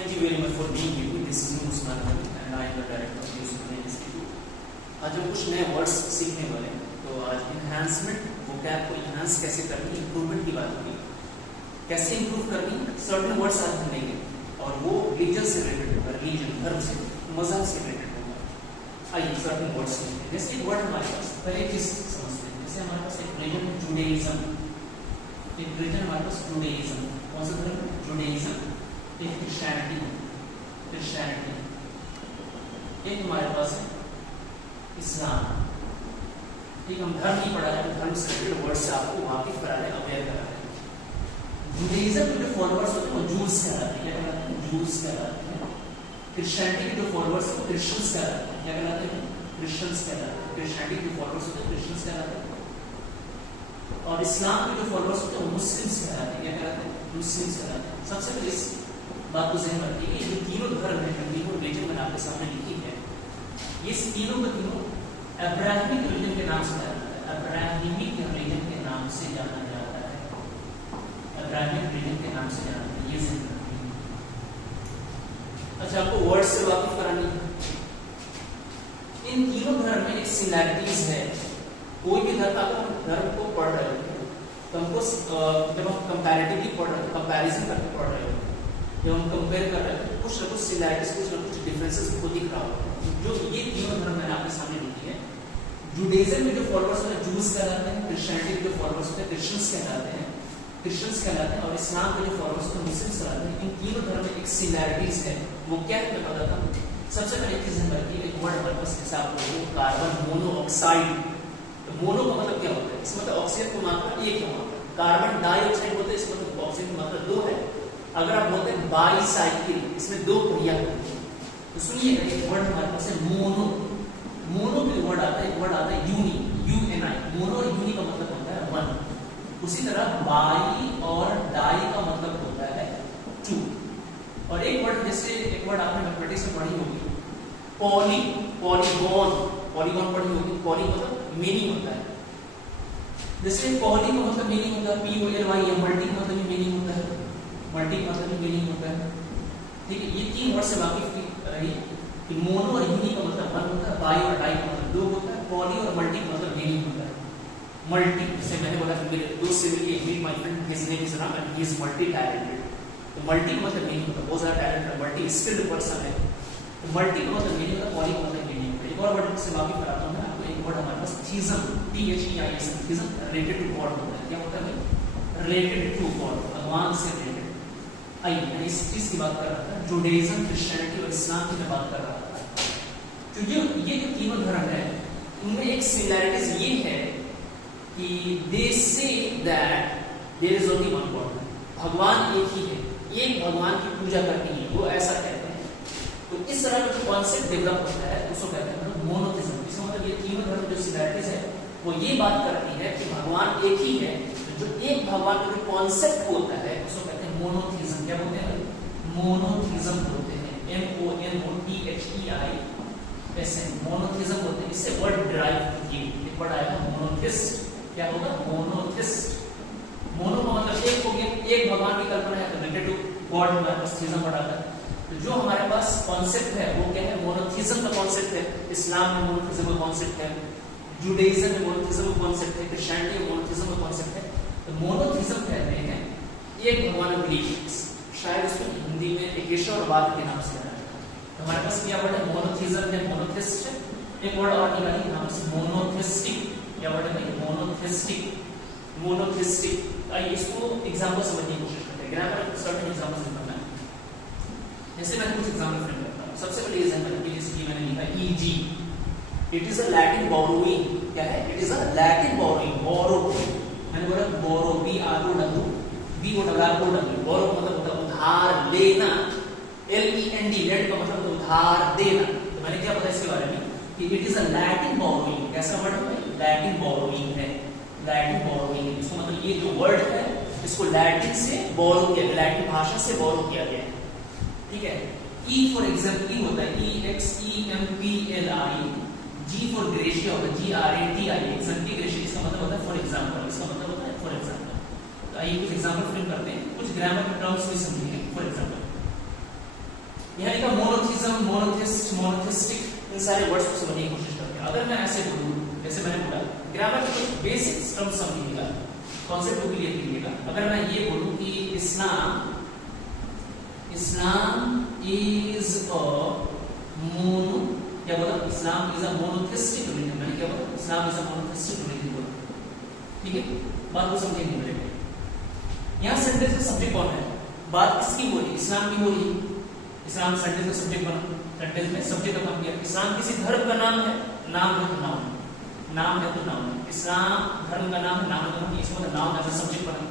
Thank you very much for being here. This is Usman Ali and I am the director of Usman Institute. आज हम कुछ नए words सीखने वाले हैं। तो आज इन्हांसमेंट, वोकैब को इन्हांस कैसे करनी, इंप्रूवमेंट की बात होगी। कैसे इंप्रूव करनी, सर्टेन वर्ड्स आज हम लेंगे और वो रिलीजन से रिलेटेड होगा, रिलीजन धर्म से, मजहब से रिलेटेड होगा। आइए सर्टेन वर्ड्स लेते हैं। जैसे एक वर्ड हमारे पास पहले चीज समझते हैं। जैसे हमारे पास एक रिलीजन है जुडाइज्म, एक रिलीजन हमारे पास जुडाइज्म, कौन सा धर्म? जुडाइज्म। एक क्रिश्चियनिटी, एक हमारे पास है इस्लाम। ठीक, हम धर्म नहीं पढ़ा है तो धर्म से रिलेटेड वर्ड से आपको वाकिफ करा रहे हैं, अवेयर करा रहे हैं। जुडाइज्म के जो फॉलोअर्स होते हैं वो जूस कहलाते हैं, क्या कहलाते हैं? जूस कहलाते हैं। क्रिश्चियनिटी के जो फॉलोअर्स होते हैं क्रिश्चियंस कहलाते हैं, क्या कहलाते हैं? क्रिश्चियंस कहलाते हैं। क्रिश्चियनिटी के फॉलोअर्स होते हैं क्रिश्चियंस कहलाते हैं। और इस्लाम के जो फॉलोअर्स होते हैं वो मुस्लिम्स कहलाते हैं, क्या कहलाते हैं? मुस्लिम्स कहलाते हैं। सबसे पहले इस बात को ध्यान रखिए कि जो तीनों धर्म है, तीनों रिलीजन मैंने आपके सामने लिखी है, ये तीनों के तीनों अब्राहमिक रिलीजन के नाम से जाना जाता है। अब्राहमिक रिलीजन के नाम से जाना जाता है। अब्राहमिक रिलीजन के नाम से जाना जाता है। ये ध्यान रखिए। अच्छा, आपको वर्ड से वाकिफ करानी है। इन तीनों धर्म में एक सिमिलैरिटीज है। कोई भी धर्म को पढ़ रहे हो तो हमको जब हम कंपैरेटिवली पढ़ रहे हो, कंपैरिजन करके पढ़ रहे हो, जब हम कंपेयर कर रहे हैं कुछ ना कुछ सिमिलैरिटीज, कुछ ना कुछ डिफरेंसेस को दिख रहा होगा। जो ये तीनों धर्म मैंने आपके सामने लिखी है। जुडाइज्म में जो फॉलोअर्स होते हैं जूस कहलाते हैं, क्रिश्चियनिटी के जो फॉलोअर्स होते हैं क्रिश्चियंस कहलाते हैं, और इस्लाम के जो फॉलोअर्स होते हैं मुस्लिम्स कहलाते हैं। इन तीनों धर्म में एक सिमिलैरिटीज है। वो क्या है मैं बताता हूँ। सबसे पहले एक चीज ध्यान रखिए, एक वर्ड हमारे पास हिसाब करो, कार्बन मोनोऑक्साइड। तो मोनो का मतलब क्या होता है? इसमें मतलब ऑक्सीजन की मात्रा एक है। कार्बन डाइऑक्साइड बोलते हैं, इसमें मतलब ऑक्सीजन की मात्रा दो है। अगर आप बोलते हैं बाईसाइकिल, इसमें दो पहिया होते हैं। तो सुनिएगा, एक वर्ड हमारे पास है मोनो। मोनो भी वर्ड आता है, एक वर्ड आता है यूनी, यूएनआई। मोनो और यूनी का मतलब होता है वन। उसी तरह बाई और डाई का मतलब होता है टू। और एक वर्ड, जैसे एक वर्ड आपने मैथमेटिक्स में पढ़ी होगी, पॉली, पॉलीगॉन, पॉलीगॉन पढ़ी होगी। पॉली मतलब मीनिंग होता है। जैसे पॉली का मतलब मीनिंग होता है POLY, मल्टी का मतलब मीनिंग होता है, मल्टी का मतलब मीनिंग होता है। ठीक है, ये तीन वर्ड से वाकिफ रही कि मोनो और यूनी का मतलब वन होता है, बाई और डाई का मतलब दो होता है, पॉली और मल्टी का मतलब मीनिंग होता है। मल्टी, जैसे मैंने बोला कि मेरे दोस्त से मिलिए, meet my friend, his name is Ram and he is multi talented. तो मल्टी का मतलब मीनिंग होता है बहुत ज्यादा टैलेंट है, मल्टी स्किल्ड पर्सन है। तो मल्टी का मतलब मीनिंग होता है, पॉली का मतलब मीनिंग होता है। एक और वर्ड से वाकिफ कराता हूं मैं आपको। एक वर्ड हमारे पास theism, THEISM, theism related to God होता है। क्या होता है भाई? रिलेटेड टू गॉड, भगवान से रिलेटेड। आइए, मैं इस चीज की बात कर रहा था, जुडाइज्म, क्रिश्चियनिटी और इस्लाम की मैं बात कर रहा था। तो ये जो तीनों धर्म है, उनमें एक सिमिलैरिटीज ये है कि they say that there is only one God. भगवान एक ही है, एक भगवान की पूजा करनी है, वो ऐसा कहते हैं। तो इस तरह का जो कॉन्सेप्ट डेवलप होता है उसको कहते हैं मोनोथिज्म। इसका मतलब ये तीनों धर्म जो सिमिलैरिटीज है वो ये बात करती है कि भगवान एक ही है। जो एक भगवान का जो कॉन्सेप्ट होता है उसको कहते हैं मोनोथिज्म। क्या बोलते हैं? मोनोथिज्म बोलते हैं। MONOTHEISM, मोनोथिज्म बोलते हैं। इससे वर्ड डिराइव किए, एक वर्ड आएगा मोनोथिस्ट। क्या होगा? मोनोथिस्ट। मोनो का मतलब एक हो गया, एक भगवान की कल्पना है, तो रिलेटेड टू गॉड हमारे पास थिज्म वर्ड आता है। तो जो हमारे पास कॉन्सेप्ट है वो क्या है? मोनोथिज्म का कॉन्सेप्ट है। इस्लाम में मोनोथिज्म का कॉन्सेप्ट है, जुडाइज्म में मोनोथिज्म का कॉन्सेप्ट है, क्रिश्चियनिटी में मोनोथिज्म का कॉन्सेप्ट है। तो मोनोथिज्म कहते हैं एक भगवान बिलीफ। शायद इसको हिंदी में एक ईश्वरवाद के नाम से जाना जाता है। तो हमारे पास क्या वर्ड है? मोनोथिज्म है, मोनोथिस्ट है। एक वर्ड और निकालिए, नाम से मोनोथिस्टिक। क्या वर्ड है? Monotheistic, monotheistic. आइए इसको एग्जांपल समझने की कोशिश करते हैं। ग्रामर सर्टेन एग्जांपल से पढ़ना है। जैसे मैं कुछ एग्जांपल फ्रेम करता हूं। सबसे पहले एग्जांपल के लिए जैसे मैंने लिखा EG, it is a Latin borrowing. क्या है? It is a Latin borrowing, borrow. मैंने बोला बोरो, BORROW, बोरो मतलब होता है उधार लेना। LEND, लेंड का मतलब उधार देना। तो मैंने क्या बताया इसके बारे में कि it is a Latin borrowing. कैसा वर्ड है? लैटिन बोरोइंग है, लैटिन बोरोइंग। इसका मतलब ये जो वर्ड है इसको लैटिन से बोरो किया गया, लैटिन भाषा से बोरो किया गया है। ठीक है। E फॉर एग्जाम्पल होता है EXEMPLI, G फॉर ग्रेशिया होता है GRATI, एग्जाम्पल ग्रेशिया। इसका मतलब होता है फॉर एग्जाम्पल, इसका मतलब होता है फॉर एग्जाम्पल। तो आइए कुछ एग्जाम्पल फ्रेम करते हैं, कुछ ग्रामर के टर्म्स भी समझेंगे। फॉर एग्जाम्पल यहाँ लिखा मोनोथिज्म, मोनोथिस्ट, मोनोथिस्टिक, इन सारे वर्ड्स को समझने की कोशिश करते हैं। अगर मैं ऐसे बोलूं, जैसे मैंने बोला ग्रामर के कुछ बेसिक टर्म्स समझिएगा, कॉन्सेप्ट को क्लियर कीजिएगा। अगर मैं ये बोलूं कि इस्लाम इज अ मोनो, क्या बोला, इस्लाम इज अ मोनोथिस्टिक रिलीजन, मैंने क्या बोला, इस्लाम इज अ मोनोथिस्टिक रिलीजन बोला, ठीक है, बात को समझेंगे मेरे। यहाँ सेंटेंस का सब्जेक्ट कौन है, बात किसकी हो रही, इस्लाम की हो रही, इस्लाम सेंटेंस का सब्जेक्ट बना, सेंटेंस में सब्जेक्ट का काम किया, इस्लाम किसी धर्म का नाम है, नाम है तो नाउन, नाम है तो नाउन, इस्लाम धर्म का नाम है, नाम है तो नाउन, इसमें नाउन एज अ सब्जेक्ट बना।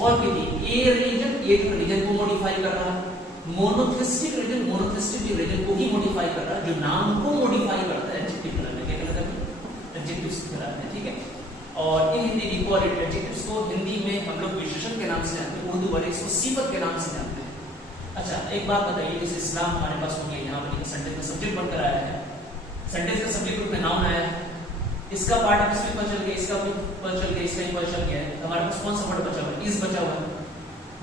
और भी ये रिलीजन को मॉडिफाई कर रहा है, मोनोथिस्टिक रिलीजन को ही मॉडिफाई कर रहा है, जो नाम को मॉडिफाई करता है एडजेक्टिव कलर में, क्या कहते हैं एडजेक्टिव्स कलर में, ठीक है। और in Hindi we call it adjectives को हिंदी में हम लोग विशेषण के नाम से जानते हैं, उर्दू वाले इसको सिफत के नाम से जानते हैं। अच्छा एक बात बताइए, जैसे इस्लाम हमारे पास हो गया, यहाँ पर सेंटेंस का सब्जेक्ट बनकर आया है, सेंटेंस का सब्जेक्ट रूप में नाउन आया है, इसका पार्ट अब इसमें पता चल गया, इसका भी पता चल गया, इसका भी पता चल गया है, हमारे पास कौन सा वर्ड बचा हुआ है, इस बचा हुआ है।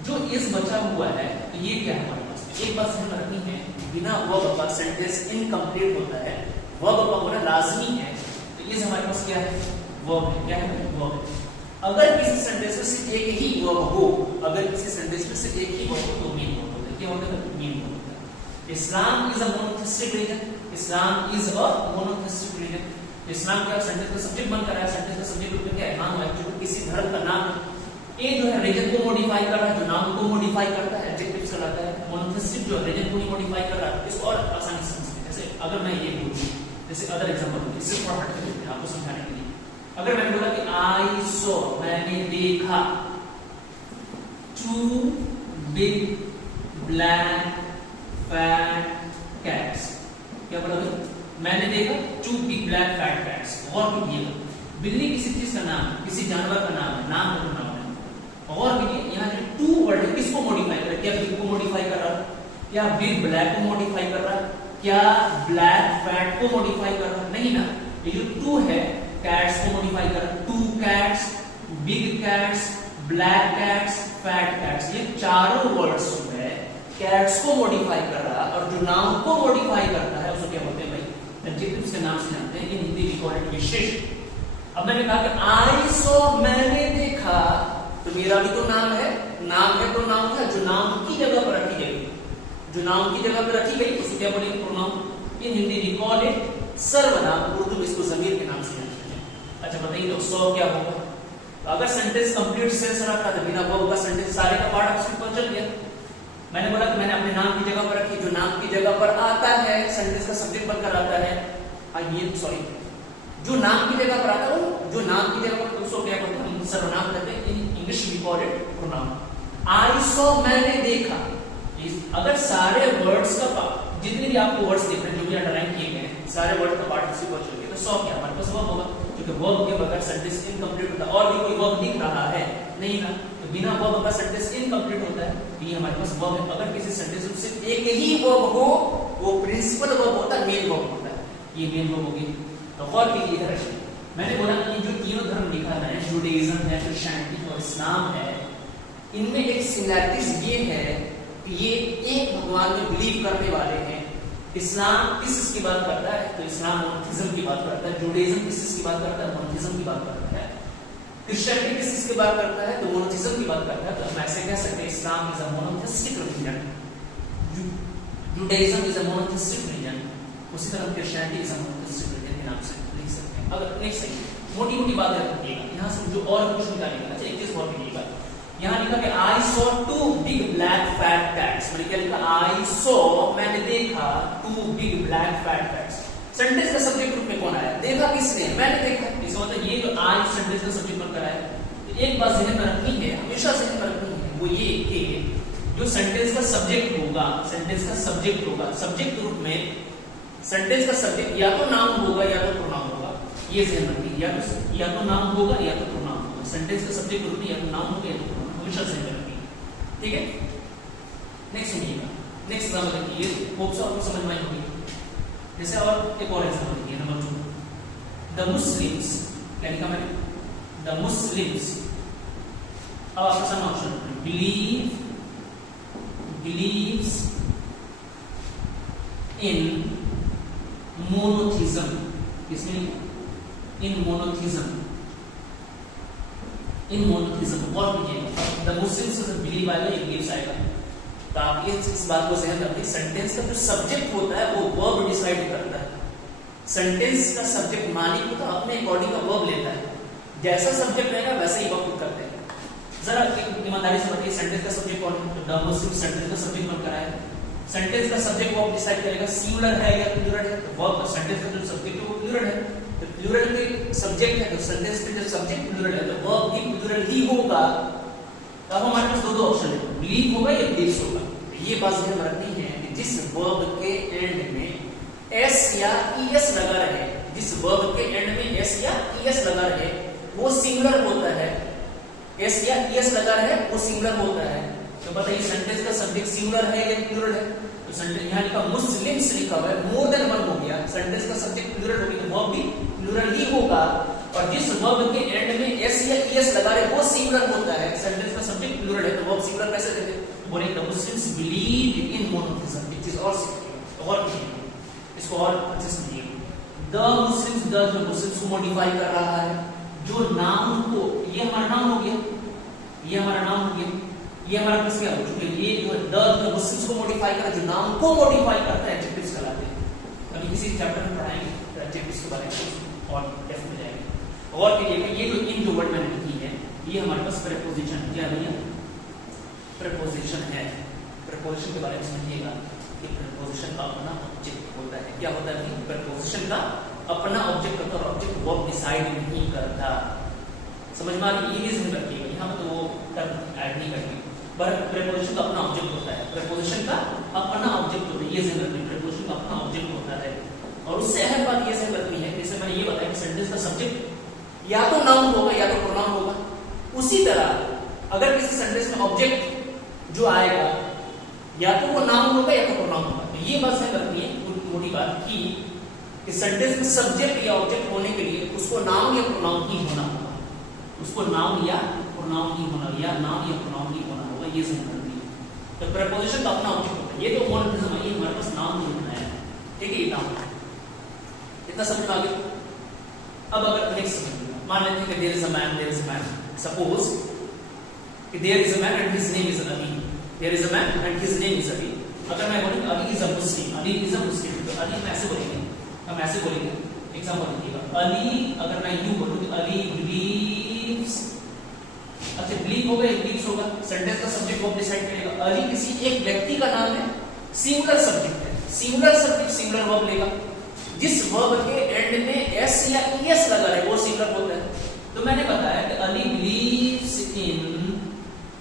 जो इस बचा हुआ है तो ये क्या है हमारे पास, एक बात ध्यान रखनी है, बिना वर्ब का सेंटेंस इनकम्प्लीट होता है, वर्ब का होना लाजमी है, तो इस हमारे पास क्या है, वर्ब है, क्या है, वर्ब है। अगर किसी सेंटेंस में सिर्फ एक ही वर्ब हो, अगर किसी सेंटेंस में सिर्फ एक ही वर्ब हो तो मेन वर्ब होता है, क्या होता है, मेन वर्ब होता है। Islam is a monotheistic religion, Islam is a monotheistic religion, Islam क्या सेंटेंस का सब्जेक्ट बनकर आया, सेंटेंस का सब्जेक्ट रूप में क्या है, नाम है, जो किसी धर्म का नाम है, ये जो है रीजन को मॉडिफाई कर रहा है, जो नाम को मॉडिफाई करता है एडजेक्टिव्स कहलाता है। मोनोथिस्टिक जो रीजन को ही मॉडिफाई कर रहा है, इसको और आसानी से समझिए। जैसे अगर मैं ये बोलूं, जैसे अदर एग्जांपल, इससे थोड़ा हट के देखते हैं आपको समझाने के लिए। अगर मैंने बोला कि आई सॉ, मैंने देखा, two big black fat cats, क्या बोला भाई, मैंने देखा two big black fat cats. और भी ये बिल्ली किसी चीज का नाम, किसी जानवर का नाम है, नाम है तो नाम है। और भी यहाँ जो टू वर्ड है, किसको मॉडिफाई कर रहा है, क्या बिग को मॉडिफाई कर रहा है, क्या बिग ब्लैक को मॉडिफाई कर रहा है, क्या ब्लैक फैट को मॉडिफाई कर रहा है, नहीं ना, ये जो टू है कैट्स को मॉडिफाई कर रहा है, two cats, big cats, black cats, fat cats, ये चारों वर्ड्स जो है कैट्स को मॉडिफाई कर रहा है, और जो नाम को मॉडिफाई करता है उसको क्या बोलते हैं भाई, एडजेक्टिव्स के नाम से जानते हैं, इन हिंदी वी कॉल इट विशेषण। अब मैंने कहा कि आई सॉ, मैंने देखा, तो मेरा भी तो नाम है, नाम है तो नाम था, जो नाम की जगह पर रखी गई, जो नाम की जगह पर रखी गई उसे क्या बोलेंगे, pronoun. In Hindi we call it sarvanam, Urdu में इसको ज़मीर के नाम से जानते हैं। अच्छा बताइए तो सॉ क्या होगा, तो अगर सेंटेंस कंप्लीट सेंस रखा था, बिना वर्ब का सेंटेंस सारे का पार्ट उसमें पहुंच चल गया। मैंने बोला कि मैंने अपने नाम की जगह पर रखी, जो नाम की जगह पर आता है सेंटेंस का सब्जेक्ट बनकर आता है, जो नाम की जगह पर आता है, जो नाम की जगह पर उसको क्या कहते हैं, सर्वनाम कहते हैं। In English we call it pronoun. I saw, मैंने देखा, अगर सारे वर्ड्स का जितने भी आपको वर्ड्स दिख रहे हैं, जो भी अंडरलाइन किए गए हैं, सारे वर्ड का पार्ट इसी पर चल गया, तो सॉ क्या हमारे पास वर्ब होगा, क्योंकि वर्ब के बगैर सेंटेंस इनकम्प्लीट होता है। और भी कोई वर्ब दिख रहा है नहीं ना, तो बिना वर्ब का सेंटेंस इनकम्प्लीट होता है, तो ये हमारे पास वर्ब है। अगर किसी सेंटेंस में सिर्फ एक ही वर्ब हो, वो प्रिंसिपल वर्ब होता है, मेन वर्ब होता है, ये मेन वर्ब होगी। तो और भी इधर मैंने बोला कि जो तीनों धर्म लिखा है, जुडाइज्म है, क्रिश्चियनिटी और इस्लाम है, इनमें एक सिमिलैरिटीज ये है कि ये एक भगवान में बिलीव करने वाले हैं। इस्लाम किस चीज की बात करता है, तो इस्लाम मोनोथिज्म की बात करता है। जुडाइज्म किस चीज की बात करता है, मोनोथिज्म की बात करता है। क्रिश्चियनिटी किस चीज की बात करता है, तो मोनोथिज्म की बात करता है। तो हम ऐसे कह सकते हैं Islam is a monotheistic religion, Judaism is a monotheistic religion, उसी तरह Christianity is a monotheistic religion के नाम से लिख सकते हैं। अगर नेक्स्ट मोटी मोटी बातें रखिएगा, यहाँ से जो और कुछ निकालिएगा। अच्छा एक चीज और लिखिएगा, यहाँ लिखा कि I saw two big black fat cats, मैंने क्या लिखा, आई सॉ, मैंने देखा, two big black fat cats. Sentence का सब्जेक्ट रूप में कौन आया, देखा किसने, मैंने देखा। इसका मतलब ये जो आई सेंटेंस का सब्जेक्ट बनकर आया, तो एक बात ज़हन में रखनी है, हमेशा ज़हन में रखनी है, वो ये कि जो सेंटेंस का सब्जेक्ट होगा, सेंटेंस का सब्जेक्ट होगा, सब्जेक्ट रूप में सेंटेंस का सब्जेक्ट या तो नाउन होगा या तो प्रोनाउन होगा। ये ध्यान रखिए, या तो नाउन होगा या तो प्रोनाउन होगा। सेंटेंस का सब्जेक्ट रूप में या तो नाउन होगा या तो प्रोनाउन, हमेशा ध्यान रखिए, ठीक है। नेक्स्ट सुनिएगा, नेक्स्ट एग्जांपल देखिए, होप सो आपको समझ में आई होगी। जैसे और एक और एग्जांपल देखिए, नंबर 2, द मुस्लिम्स, क्या लिखा मैंने, द मुस्लिम्स। अब आपका सामने ऑप्शन, बिलीव्स इन मोनोथिज्म, किसने लिखा? इन मोनोथिज्म, इन मोनोथिज्म। और द मुस्लिम्स बिलीव आएगा, इंग्लिश आएगा। तो आप इस बात को ध्यान रखिए, सेंटेंस का जो सब्जेक्ट होता है वो वर्ब डिसाइड करता है। सेंटेंस का सब्जेक्ट मालिक होता है, अपने अकॉर्डिंग का वर्ब लेता है, जैसा सब्जेक्ट रहेगा वैसे ही वर्ब करते हैं। जरा ईमानदारी से बताइए, सेंटेंस का सब्जेक्ट कौन है? द मुस्लिम सेंटेंस का सब्जेक्ट कौन करा है? सेंटेंस का सब्जेक्ट वर्ब डिसाइड करेगा, सिंगुलर है या प्लूरल है। तो वर्ब सेंटेंस का जो सब्जेक्ट है वो प्लूरल है, तो प्लूरल में सब्जेक्ट है, तो सेंटेंस में जो सब्जेक्ट प्लूरल है तो वर्ब भी प्लूरल ही होगा। तो अब हमारे पास दो ऑप्शन है, बिलीव होगा या बिलीव्स होगा। ये बात ध्यान रखनी है कि जिस वर्ब के एंड में एस या ईएस लगा रहे, जिस वर्ब के एंड में एस या ईएस लगा रहे वो सिंगुलर होता है। एस या ईएस लगा रहे वो सिंगुलर होता है। तो बताइए सेंटेंस का सब्जेक्ट सिंगुलर है या प्लूरल है? तो सेंटेंस यहाँ लिखा मुस्लिम्स लिखा हुआ है, मोर देन वन हो गया, सेंटेंस का सब्जेक्ट प्लूरल हो गया, तो वर्ब भी प्लूरल ही होगा। और जिस वर्ब के एंड में एस या ईएस लगा रहे वो सिंगुलर होता है, सेंटेंस का सब्जेक्ट प्लूरल है, तो वर्ब सिंगुलर कैसे देते? बोले the Muslims believe in monotheism, which is और इसको और अच्छे से समझिए। द मुस्लिम्स, द जो मुस्लिम्स को मॉडिफाई कर रहा है, जो नाउन को, ये हमारा नाउन हो गया, ये हमारा नाउन हो गया, ये हमारा किस क्या हो चुका है? ये जो द मुस्लिम्स को मॉडिफाई कर, जो नाउन को मॉडिफाई करता है एडजेक्टिव्स कहलाते हैं। अभी किसी चैप्टर में पढ़ाएंगे एडजेक्टिव्स के बारे में और डेफ में जाएंगे। और के लिए ये जो इन जो वर्ड मैंने लिखी है ये हमारे पास प्रीपोजिशन, क्या भैया? प्रीपोजिशन है। प्रीपोजिशन के बारे में समझिएगा कि प्रीपोजिशन का अपना ऑब्जेक्ट होता है। क्या होता है? प्रीपोजिशन का अपना ऑब्जेक्ट होता है और ऑब्जेक्ट वर्ब डिसाइड नहीं करता। समझ में आ रही? ये रीजन रखिएगा, यहाँ पे तो वो टर्म ऐड नहीं करती, पर प्रीपोजिशन का अपना ऑब्जेक्ट होता है। प्रीपोजिशन का अपना ऑब्जेक्ट होता है, ये ध्यान रखिए, प्रीपोजिशन का अपना ऑब्जेक्ट होता है। और उससे अहम बात ये ध्यान रखनी है, जैसे मैंने ये बताया कि सेंटेंस का सब्जेक्ट या तो नाउन होगा या तो प्रोनाउन होगा। उसी तरह अगर किसी सेंटेंस में ऑब्जेक्ट जो आएगा या तो वो नाउन होगा या तो प्रोनाउन होगा। तो ये बात ध्यान रखनी है, मोटी बात कि सेंटेंस में सब्जेक्ट या ऑब्जेक्ट होने के लिए उसको नाउन या प्रोनाउन ही होना होगा, उसको नाउन या प्रोनाउन ही होना, या नाउन या प्रोनाउन ही होना होगा, ये ध्यान रखनी है। तो प्रीपोजिशन का अपना ऑब्जेक्ट होता है। ये तो मोनोथिज्म है, ये हमारे पास नाउन नहीं बनाया है, ठीक है? ये नाउन है, इतना समझ में आ गया। अब अगर नेक्स्ट समझिए, मान लेते हैं कि there is a man, there is a man, suppose कि there is a man and his name is Ali, there is a man and his name is Ali. अगर मैं बोलूं Ali is a Muslim, Ali is a Muslim, तो अली हम ऐसे बोलेंगे, हम ऐसे बोलेंगे। एग्जांपल देखिएगा, अली, अगर मैं यूं बोलूं कि अली बिलीव्स, अच्छा बिलीव होगा या बिलीव्स होगा? सेंटेंस का सब्जेक्ट वर्ब डिसाइड करेगा। अली किसी एक व्यक्ति का नाम है, सिंगुलर सब्जेक्ट है, सिंगुलर सब्जेक्ट सिंगुलर वर्ब लेगा। जिस वर्ब के एंड में एस या ईएस लगा है वो सिंगुलर होता है। तो मैंने बताया कि Ali beliefs in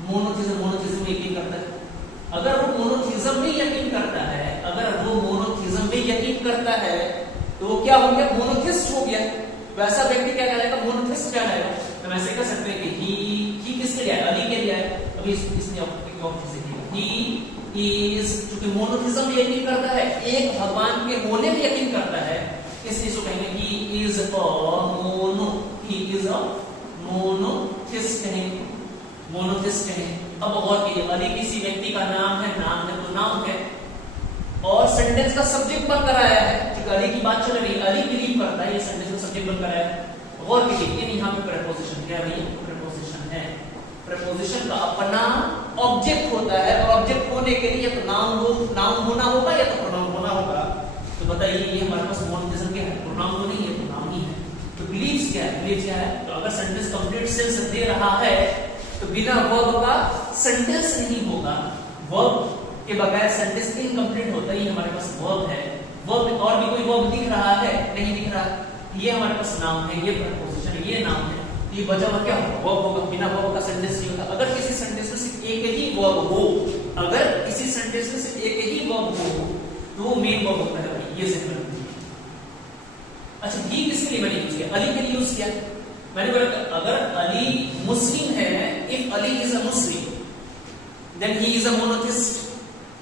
monotheism, monotheism में यकीन करता है। अगर वो मोनोथिज्म में यकीन करता है, अगर वो मोनोथिज्म में यकीन करता है तो वो क्या हो गया? मोनोथिस्ट हो गया। वैसा व्यक्ति क्या कहलाएगा? मोनोथिस्ट कहलाएगा। तो वैसे कह सकते हैं कि ही किसके लिए है? अली के लिए है। अभी इसने एक और चीज देखिए, ही इज, क्योंकि मोनोथिज्म में यकीन करता है, एक भगवान के होने में यकीन करता है, इसलिए इसको कहेंगे ही is a mono, he is a monotheist कहेंगे, मोनोथिस्ट कहेंगे। अब और कीजिए, अली किसी व्यक्ति का नाम है, नाम है तो नाम है, और सेंटेंस का सब्जेक्ट बनकर आया है, क्योंकि अली की बात चल रही है, अली बिलीव करता है, ये सेंटेंस का सब्जेक्ट बनकर आया है। और कीजिए, यहाँ पे प्रीपोजिशन, क्या है? प्रीपोजिशन है। प्रीपोजिशन का अपना ऑब्जेक्ट होता है, और ऑब्जेक्ट होने के लिए तो नाउन होना होगा या तो प्रोनाउन होना होगा। तो बताइए ये हमारे पास मोनोथिज्म क्या है? प्रोनाउन तो नहीं है, तो नाउन ही है। तो बिलीव्स क्या है? बिलीव्स क्या है? तो अगर सेंटेंस कंप्लीट सेंस दे रहा है तो बिना वर्ब का सेंटेंस नहीं होगा, वर्ब के बगैर सेंटेंस इनकम्प्लीट होता है। ये हमारे पास वर्ब है, वर्ब और भी कोई वर्ब दिख रहा है? नहीं दिख रहा। ये हमारे पास नाउन है, ये प्रीपोजिशन है, ये नाउन है, ये बचा हुआ क्या होगा? वर्ब होगा। बिना वर्ब का सेंटेंस नहीं होता। अगर किसी सेंटेंस में सिर्फ एक ही वर्ब हो, अगर किसी सेंटेंस में सिर्फ एक ही वर्ब हो तो वो मेन वर्ब होता है भाई, ये सिंपल। अच्छा, ही किसके लिए मैंने यूज किया? अली के लिए यूज किया। मैंने बोला अगर अली मुस्लिम है, if Ali is a Muslim then he is a monotheist,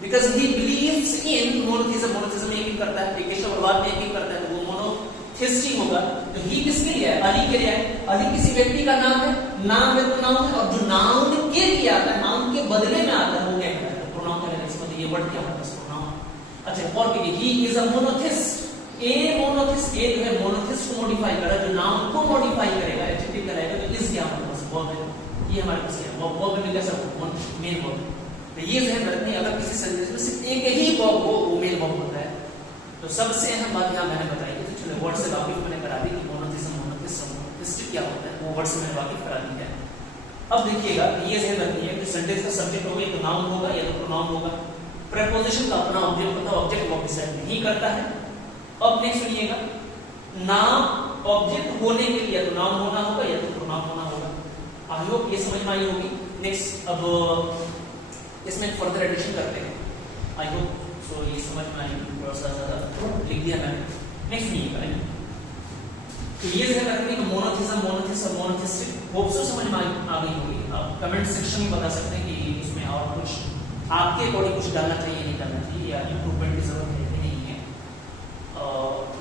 because he believes in monotheism. Monotheism में यकीन करता है, एकेश्वरवाद में यकीन करता है, तो वो मोनोथिस्ट ही होगा। तो ही किसके लिए है? अली के लिए है। अली किसी व्यक्ति का नाम है, नाम है तो नाउन है, और जो नाउन के लिए आता है, नाउन के बदले में आता है, वो क्या कहलाता है? प्रोनाउन कहलाता है। इसका ये वर्ड क्या होता है? प्रोनाउन। अच्छा, और he is a monotheist, a monotheist, a जो है मोनोथिस्ट को मॉडिफाई करा, जो नाउन को मॉडिफाई करेगा, एडजेक्टिव कराएगा, तो इज क्या हमारे पास वर्ब है, ये हमारे पास क्या वर्ब में मिलेगा सब मेन वर्ब। तो ये ध्यान रखनी, अगर किसी सेंटेंस में सिर्फ एक ही वर्ब हो वो मेन वर्ब होता है। तो सबसे अहम बात यहां मैंने बताई कि चलो वर्ड से वाकिफ मैंने करा दी कि मोनोथिज्म मोनोथिस्ट क्या होता है, वो वर्ड से मैंने वाकिफ करा दी है। अब देखिएगा ये ध्यान रखनी है कि सेंटेंस का सब्जेक्ट होगा या तो नाउन होगा या तो प्रोनाउन होगा। प्रीपोजिशन का अपना ऑब्जेक्ट होता है, ऑब्जेक्ट वर्ब डिसाइड नहीं करता है। अब नेक्स्ट सुनिएगा, नाम ऑब्जेक्ट होने के लिए या तो नाउन होना होगा या तो प्रोनाउन होना होगा। आई होप ये समझ में आई होगी। नेक्स्ट अब इसमें फर्दर एडिशन करते हैं, आई होप सो ये समझ में आई, थोड़ा सा ज्यादा लिख दिया मैंने। नेक्स्ट सुनिएगा, तो ये ध्यान रखनी कि मोनोथिज्म मोनोथिस्ट और मोनोथिस्टिक होप सो समझ में आ गई होगी। आप कमेंट सेक्शन में बता सकते हैं कि इसमें और कुछ आपके अकॉर्डिंग कुछ डालना चाहिए नहीं डालना चाहिए, या इंप्रूवमेंट की जरूरत है नहीं है।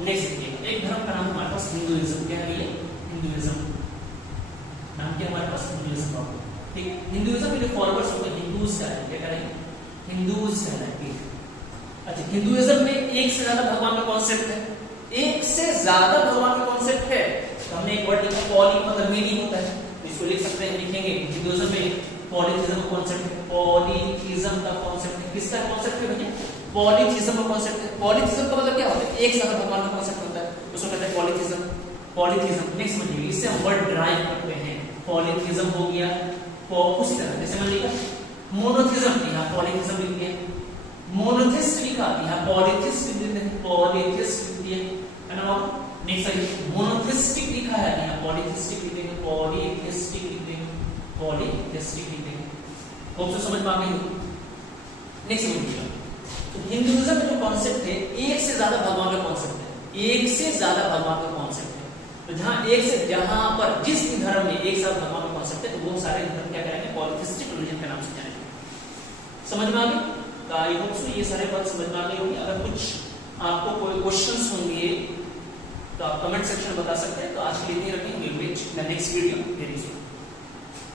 नेक्स्ट देखिए, एक धर्म का नाम हमारे पास हिंदुइज्म, क्या है ये हिंदुइज्म, नाम क्या हमारे पास हिंदुइज्म। ठीक, हिंदुइज्म में जो फॉलोअर्स होंगे हिंदूज का है, क्या करेंगे हिंदूज कहलाएंगे। अच्छा, हिंदुइज्म में एक से ज्यादा भगवान का कॉन्सेप्ट है, एक से ज्यादा भगवान का कॉन्सेप्ट है। तो हमने एक वर्ड लिखा पॉली, मतलब मीनिंग होता है, इसको लिख सकते हैं, लिखेंगे हिंदुइज्म में पॉलीथिज्म का कॉन्सेप्ट है, पॉलीथिज्म का कॉन्सेप्ट है। किसका कॉन्सेप्ट है भैया, पॉलीथिज्म का कॉन्सेप्ट है। पॉलीथिज्म का मतलब क्या होता है, एक से ज्यादा भगवान का कॉन्सेप्ट होता है, उसको कहते हैं पॉलीथिज्म। पॉलीथिज्म नेक्स्ट समझिए, इससे हम वर्ड डिराइव करते हैं, पॉलीथिज्म हो गया उसी तरह जैसे मैंने लिखा मोनोथिज्म, यहाँ पॉलीथिज्म लिख दिया, मोनोथिस्ट लिखा, यहाँ पॉलीथिस्ट लिख देते हैं, पॉलीथिस्ट लिख दिया है ना। नेक्स्ट मोनोथिस्टिक लिखा है, यहाँ पॉलीथिस्टिक लिख देंगे, पॉलीथिस्टिक लिख देंगे, पॉलीथिस्टिक लिख देंगे। होप सो समझ में आ गई। नेक्स्ट समझिएगा, तो हिंदुइज्म में जो कॉन्सेप्ट है एक से ज्यादा भगवान का कॉन्सेप्ट है, एक से ज्यादा भगवान का कॉन्सेप्ट है। तो जहां पर जिस धर्म में एक साथ भगवान का कॉन्सेप्ट है, तो वो सारे धर्म क्या करेंगे पॉलीथिस्टिक रिलीजन के नाम से जानेंगे। समझ में आ गई? आई होप सो ये सारे बात समझ में आ गई होगी। अगर कुछ आपको कोई क्वेश्चंस होंगे तो आप कमेंट सेक्शन में बता सकते हैं। तो आज के लिए इतनी रखेंगे, नेक्स्ट वीडियो वेरी सून।